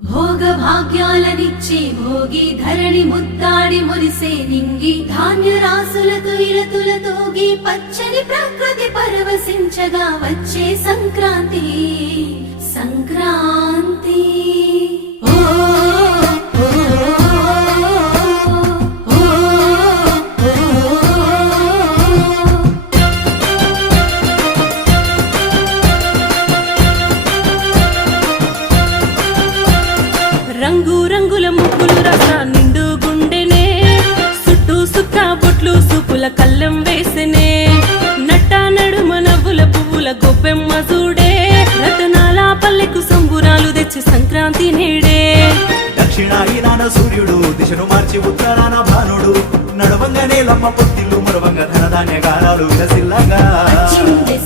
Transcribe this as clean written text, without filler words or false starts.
భోగ భాగ్యాలనిచ్చే భోగి ధరణి ముద్దాడి మురిసే నింగి ధాన్య రాసులతో ఇలతులతోగి పచ్చని ప్రకృతి పరవశించగా వచ్చే సంక్రాంతి సంక్రాంతి ఓ ఓ, ఓ, రంగు రంగుల ముగ్గులు రస నిండు గుండెనే చుట్టూ సుక్క బొట్లు సూపుల కళ్ళం వేసనే నట్ట నడుమ నవ్వుల పువ్వుల గొప్పెమ్మ చూడే రతనాల పల్లెకు సంబురాలు తెచ్చి సంక్రాంతి నేడే దక్షిణాయనాన సూర్యుడు దిశను మార్చి ఉత్తరాన భానుడు నడవంగానే లమ్మ పొత్తిల్లు మరవంగ ధనధాన్య గారాలు విలసిల్లగా వచ్చింది